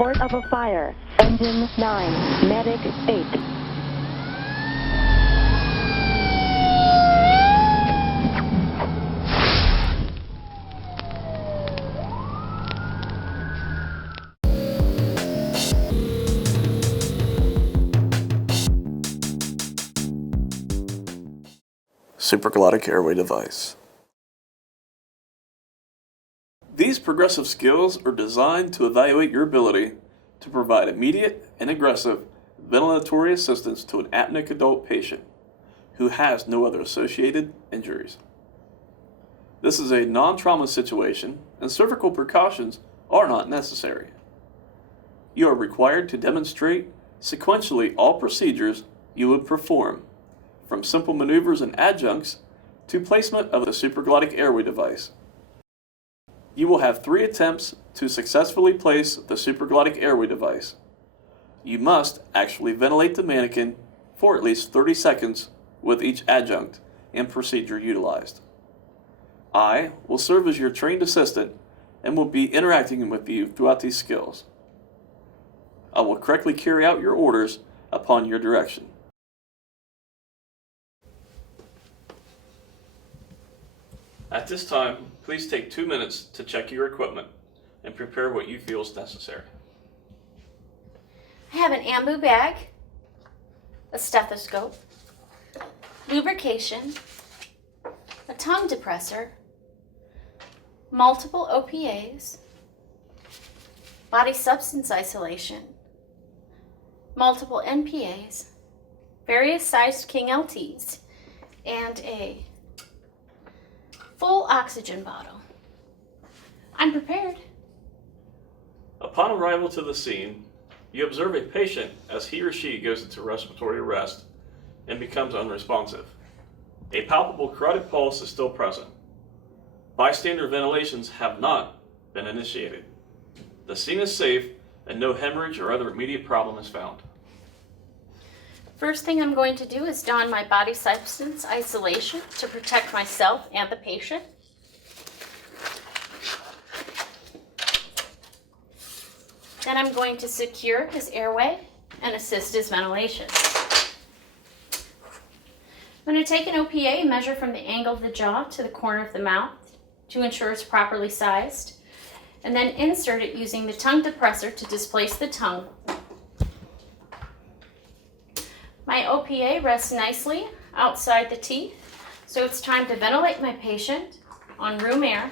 Report of a fire. Engine 9, medic 8. Supraglottic airway device. These progressive skills are designed to evaluate your ability to provide immediate and aggressive ventilatory assistance to an apneic adult patient who has no other associated injuries. This is a non-trauma situation, and surgical precautions are not necessary. You are required to demonstrate sequentially all procedures you would perform, from simple maneuvers and adjuncts to placement of the supraglottic airway device. You will have 3 attempts to successfully place the supraglottic airway device. You must actually ventilate the mannequin for at least 30 seconds with each adjunct and procedure utilized. I will serve as your trained assistant and will be interacting with you throughout these skills. I will correctly carry out your orders upon your direction. At this time, please take 2 minutes to check your equipment and prepare what you feel is necessary. I have an ambu bag, a stethoscope, lubrication, a tongue depressor, multiple OPAs, body substance isolation, multiple NPAs, various sized King LTs, and a full oxygen bottle. I'm prepared. Upon arrival to the scene, you observe a patient as he or she goes into respiratory arrest and becomes unresponsive. A palpable carotid pulse is still present. Bystander ventilations have not been initiated. The scene is safe and no hemorrhage or other immediate problem is found. First thing I'm going to do is don my body substance isolation to protect myself and the patient. Then I'm going to secure his airway and assist his ventilation. I'm going to take an OPA and measure from the angle of the jaw to the corner of the mouth to ensure it's properly sized, and then insert it using the tongue depressor to displace the tongue. My OPA rests nicely outside the teeth, so it's time to ventilate my patient on room air,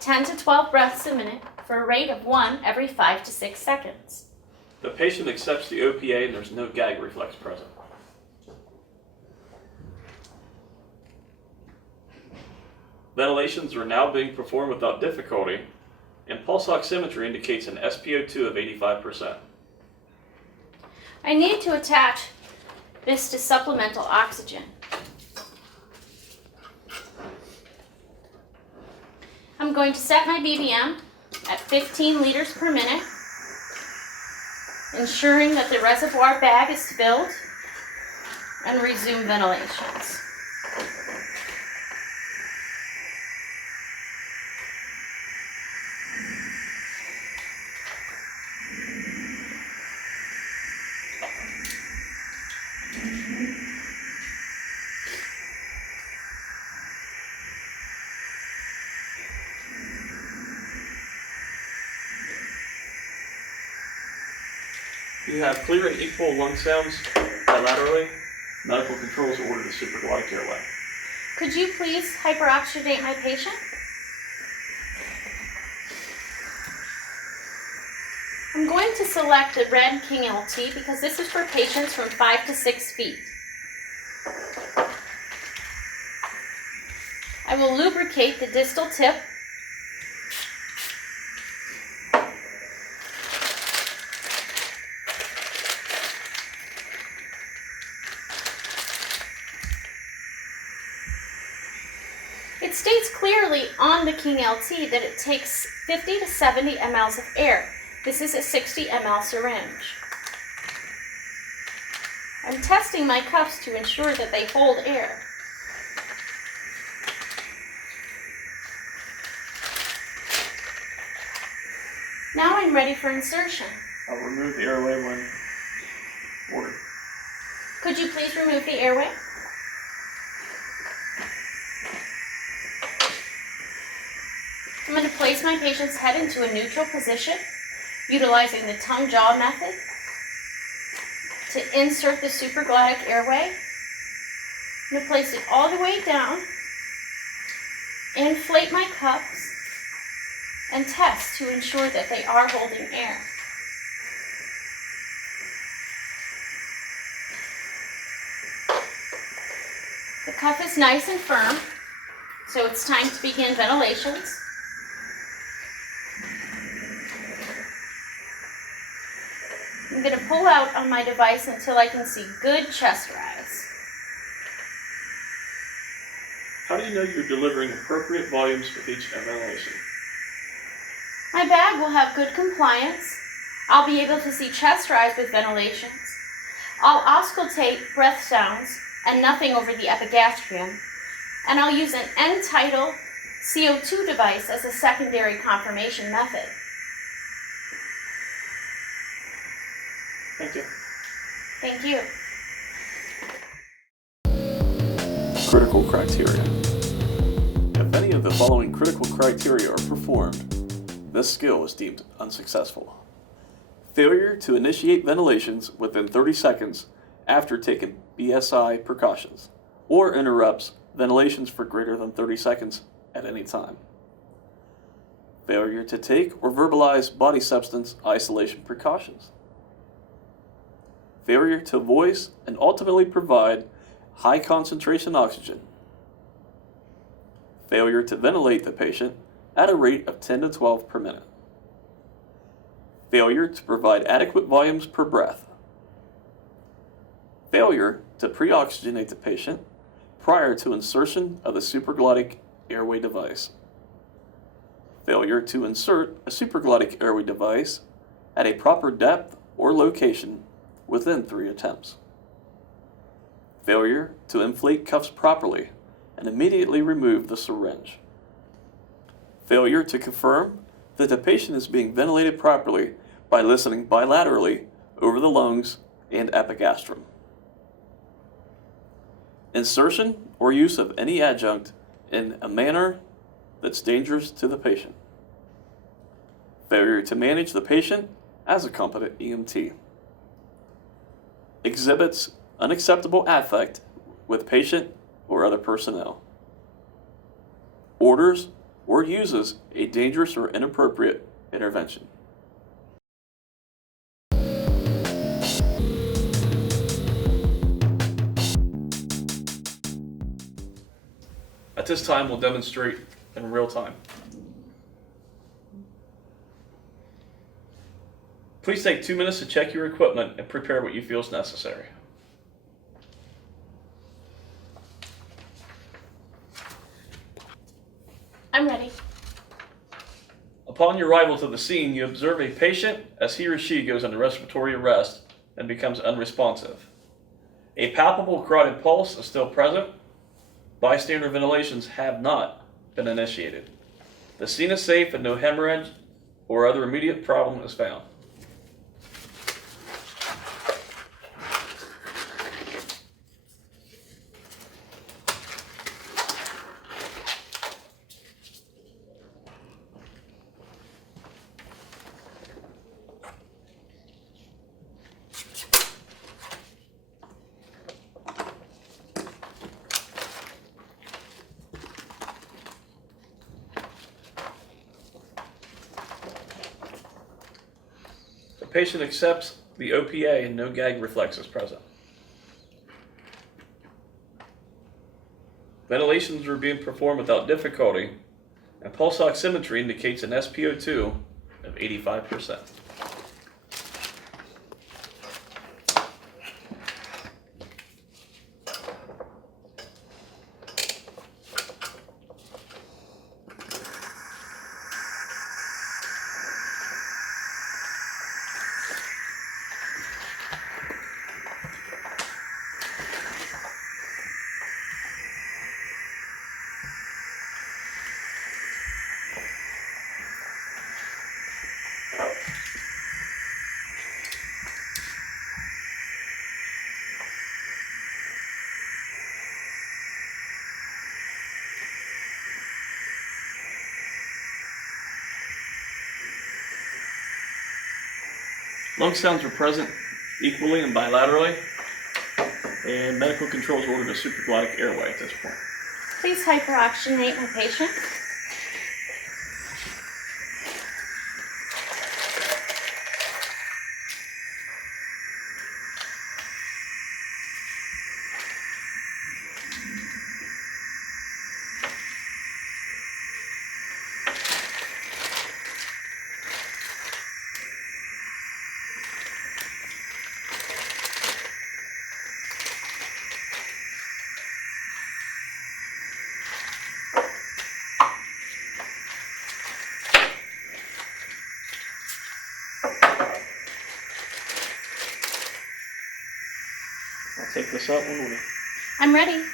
10 to 12 breaths a minute for a rate of 1 every 5 to 6 seconds. The patient accepts the OPA and there's no gag reflex present. Ventilations are now being performed without difficulty, and pulse oximetry indicates an SpO2 of 85%. I need to attach this to supplemental oxygen. I'm going to set my BVM at 15 liters per minute, ensuring that the reservoir bag is filled, and resume ventilations. You have clear and equal lung sounds bilaterally. Medical controls are ordered to supraglottic airway. Could you please hyperoxygenate my patient? I'm going to select the red King LT because this is for patients from 5 to 6 feet. I will lubricate the distal tip . It states clearly on the King LT that it takes 50 to 70 mLs of air. This is a 60 ml syringe. I'm testing my cuffs to ensure that they hold air. Now I'm ready for insertion. I'll remove the airway when ordered. Could you please remove the airway? I'm going to place my patient's head into a neutral position, utilizing the tongue-jaw method to insert the supraglottic airway. I'm going to place it all the way down, inflate my cups, and test to ensure that they are holding air. The cuff is nice and firm, so it's time to begin ventilations. I'm going to pull out on my device until I can see good chest rise. How do you know you're delivering appropriate volumes with each ventilation? My bag will have good compliance. I'll be able to see chest rise with ventilations. I'll auscultate breath sounds and nothing over the epigastrium. And I'll use an end-tidal CO2 device as a secondary confirmation method. Thank you. Thank you. Critical criteria. If any of the following critical criteria are performed, this skill is deemed unsuccessful. Failure to initiate ventilations within 30 seconds after taking BSI precautions, or interrupts ventilations for greater than 30 seconds at any time. Failure to take or verbalize body substance isolation precautions. Failure to voice and ultimately provide high concentration oxygen. Failure to ventilate the patient at a rate of 10 to 12 per minute. Failure to provide adequate volumes per breath. Failure to pre-oxygenate the patient prior to insertion of the supraglottic airway device. Failure to insert a supraglottic airway device at a proper depth or location within 3 attempts. Failure to inflate cuffs properly and immediately remove the syringe. Failure to confirm that the patient is being ventilated properly by listening bilaterally over the lungs and epigastrum. Insertion or use of any adjunct in a manner that's dangerous to the patient. Failure to manage the patient as a competent EMT. Exhibits unacceptable affect with patient or other personnel. Orders or uses a dangerous or inappropriate intervention. At this time, we'll demonstrate in real time. Please take 2 minutes to check your equipment and prepare what you feel is necessary. I'm ready. Upon your arrival to the scene, you observe a patient as he or she goes into respiratory arrest and becomes unresponsive. A palpable carotid pulse is still present. Bystander ventilations have not been initiated. The scene is safe and no hemorrhage or other immediate problem is found. The patient accepts the OPA and no gag reflex is present. Ventilations are being performed without difficulty, and pulse oximetry indicates an SpO2 of 85%. Lung sounds are present equally and bilaterally, and medical controls ordered a supraglottic airway at this point. Please hyperoxygenate my patient. I'll take this out when ready. I'm ready.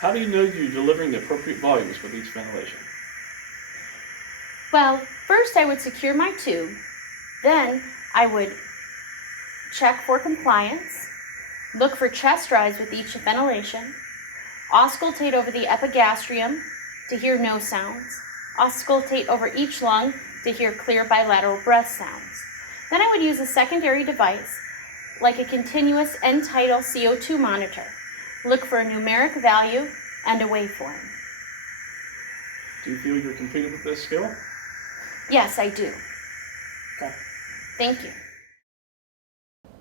How do you know you're delivering the appropriate volumes with each ventilation? Well, first I would secure my tube. Then I would check for compliance, look for chest rise with each ventilation, auscultate over the epigastrium to hear no sounds, auscultate over each lung to hear clear bilateral breath sounds. Then I would use a secondary device like a continuous end-tidal CO2 monitor. Look for a numeric value and a waveform. Do you feel you're completed with this skill? Yes, I do. Okay. Thank you.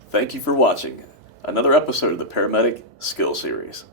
Thank you for watching another episode of the Paramedic Skill Series.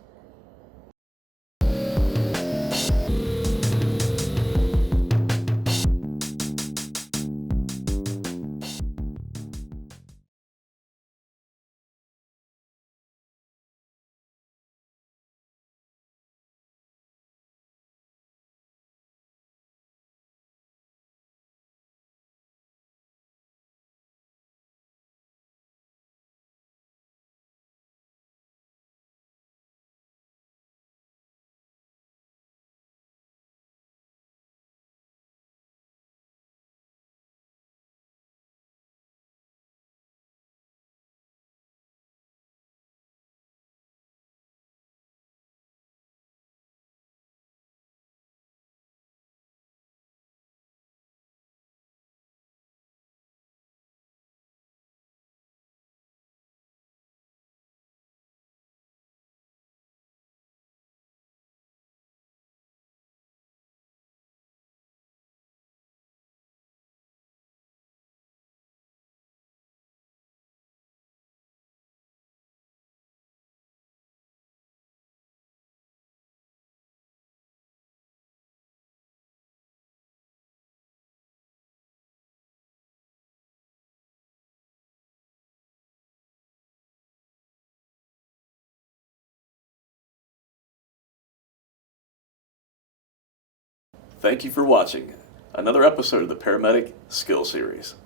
Thank you for watching another episode of the Paramedic Skill Series.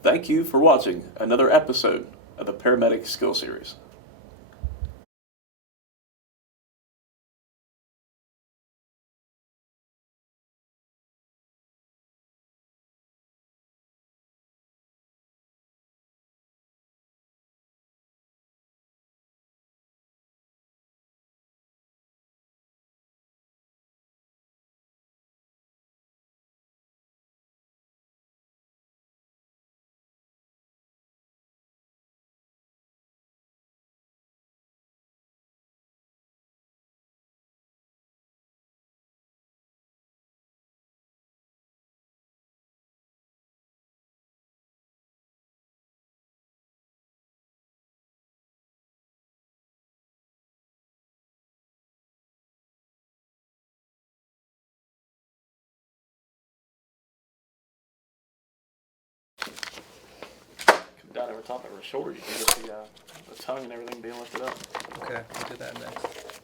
Thank you for watching another episode of the Paramedic Skill Series. down over top of her shoulder, you can get the tongue and everything being lifted up. Okay, we'll do that next.